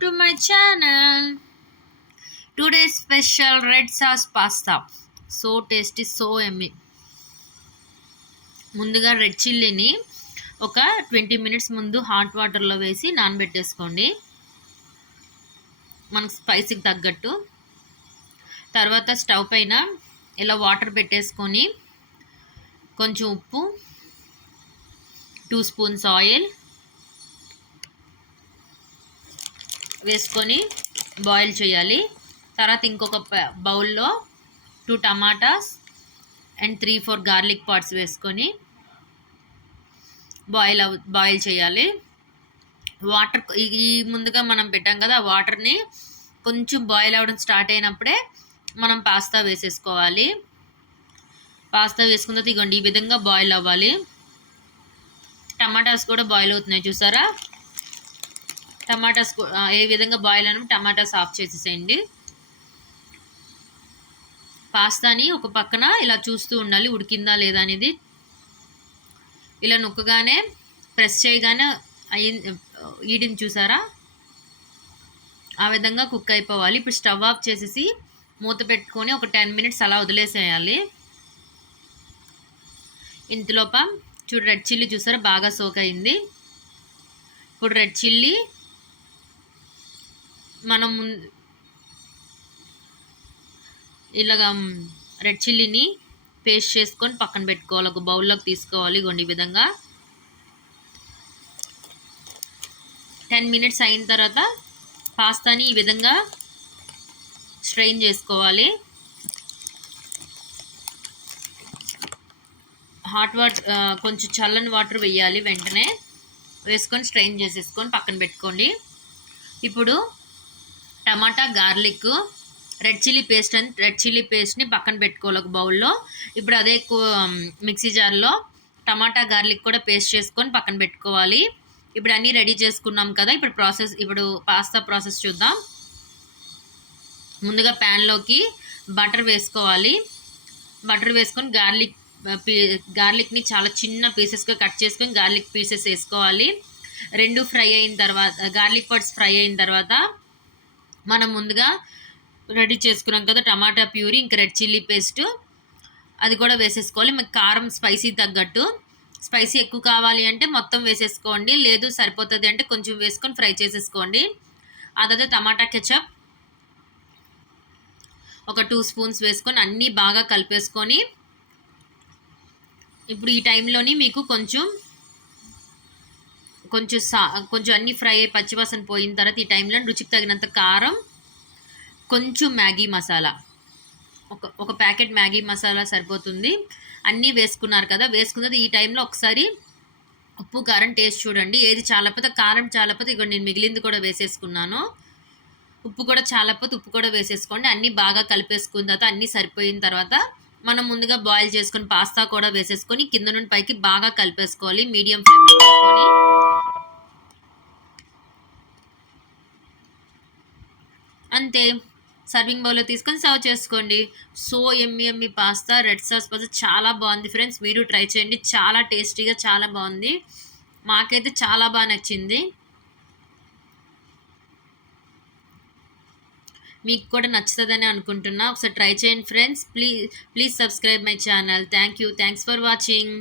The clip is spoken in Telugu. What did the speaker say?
to my channel. Today's special red sauce pasta. So tasty, so yummy. ముందుగా రెడ్ చిల్లీని ఒక 20 minutes ముందు హాట్ వాటర్లో వేసి నానబెట్టేసుకోండి, మనకు స్పైసీకి తగ్గట్టు. తర్వాత స్టవ్ పైన ఇలా వాటర్ పెట్టేసుకొని కొంచెం ఉప్పు, 2 spoons ఆయిల్ వేసుకొని బాయిల్ చేయాలి. తర్వాత ఇంకొక బౌల్లో 2 టమాటాస్ అండ్ 3-4 గార్లిక్ పాట్స్ వేసుకొని బాయిల్ చేయాలి. వాటర్ ఈ ముందుగా మనం పెట్టాం కదా, ఆ వాటర్ని కొంచెం బాయిల్ అవ్వడం స్టార్ట్ అయినప్పుడే మనం పాస్తా వేసేసుకోవాలి. పాస్తా వేసుకున్న తర్వాత ఇగోండి ఈ విధంగా బాయిల్ అవ్వాలి. టమాటాస్ కూడా బాయిల్ అవుతున్నాయి చూసారా. టమాటాస్ ఏ విధంగా బాయిల్ అయినప్పుడు టమాటాస్ ఆఫ్ చేసేసేయండి. పాస్తాని ఒక పక్కన ఇలా చూస్తూ ఉండాలి ఉడికిందా లేదా అనేది. ఇలా నొక్కగానే ప్రెస్ చేయగానే ఈడిని చూసారా, ఆ విధంగా కుక్ అయిపోవాలి. ఇప్పుడు స్టవ్ ఆఫ్ చేసేసి మూత పెట్టుకొని ఒక 10 minutes అలా వదిలేసేయాలి. ఇంతలోప చూడు రెడ్ చిల్లీ చూసారా బాగా సోక్ అయింది. ఇప్పుడు రెడ్ చిల్లీ మనం ఇలాగా రెడ్ చిల్లీని పేస్ట్ చేసుకొని పక్కన పెట్టుకోవాలి, ఒక బౌల్లోకి తీసుకోవాలి. ఇగోండి ఈ విధంగా 10 minutes అయిన తర్వాత పాస్తాని ఈ విధంగా స్ట్రెయిన్ చేసుకోవాలి. హాట్ వాటర్ కొంచెం చల్లని వాటర్ వేయాలి, వెంటనే వేసుకొని స్ట్రెయిన్ చేసేసుకొని పక్కన పెట్టుకోండి. ఇప్పుడు టమాటా, గార్లిక్, రెడ్ చిల్లీ పేస్ట్ని పక్కన పెట్టుకోవాలి ఒక బౌల్లో. ఇప్పుడు అదే మిక్సీ జార్లో టమాటా, గార్లిక్ కూడా పేస్ట్ చేసుకొని పక్కన పెట్టుకోవాలి. ఇప్పుడు అన్నీ రెడీ చేసుకున్నాం కదా. ఇప్పుడు పాస్తా ప్రాసెస్ చూద్దాం. ముందుగా ప్యాన్లోకి బటర్ వేసుకోవాలి. బటర్ వేసుకొని గార్లిక్ని చాలా చిన్న పీసెస్గా కట్ చేసుకొని గార్లిక్ పీసెస్ వేసుకోవాలి. రెండు ఫ్రై అయిన తర్వాత, గార్లిక్ పర్ట్స్ ఫ్రై అయిన తర్వాత మనం ముందుగా రెడీ చేసుకున్నాం కదా టమాటా ప్యూరీ, ఇంకా రెడ్ చిల్లీ పేస్ట్, అది కూడా వేసేసుకోవాలి. మీకు కారం స్పైసీ తగ్గట్టు, స్పైసీ ఎక్కువ కావాలి అంటే మొత్తం వేసేసుకోండి, లేదు సరిపోతుంది అంటే కొంచెం వేసుకొని ఫ్రై చేసేసుకోండి. ఆ తర్వాత టమాటా కెచప్ ఒక 2 spoons వేసుకొని అన్నీ బాగా కలిపేసుకొని, ఇప్పుడు ఈ టైంలోని మీకు కొంచెం అన్నీ ఫ్రై అయ్యి పచ్చివాసన పోయిన తర్వాత ఈ టైంలో రుచికి తగినంత కారం, కొంచెం మ్యాగీ మసాలా, ఒక ప్యాకెట్ మ్యాగీ మసాలా సరిపోతుంది. అన్నీ వేసుకున్నారు కదా, వేసుకున్నది ఈ టైంలో ఒకసారి ఉప్పు కారం టేస్ట్ చూడండి. ఏది చాలకపోతే, కారం చాలకపోతే ఇక నేను మిగిలింది కూడా వేసేసుకున్నాను. ఉప్పు కూడా చాలకపోతే ఉప్పు కూడా వేసేసుకోండి. అన్నీ బాగా కలిపేసుకున్న తర్వాత అన్నీ సరిపోయిన తర్వాత మనం ముందుగా బాయిల్ చేసుకొని పాస్తా కూడా వేసేసుకొని కింద నుండి పైకి బాగా కలిపేసుకోవాలి మీడియం ఫ్లేమ్లో పెట్టుకొని. అంతే, సర్వింగ్ బౌల్లో తీసుకొని సర్వ్ చేసుకోండి. సో ఎమ్మి పాస్తా రెడ్ సాస్ పాస్తా చాలా బాగుంది ఫ్రెండ్స్, మీరు ట్రై చేయండి. చాలా టేస్టీగా చాలా బాగుంది, మాకైతే చాలా బాగా నచ్చింది. మీకు కూడా నచ్చుతుందని అనుకుంటున్నా. ఒకసారి ట్రై చేయండి friends. Please subscribe my channel. Thanks for watching.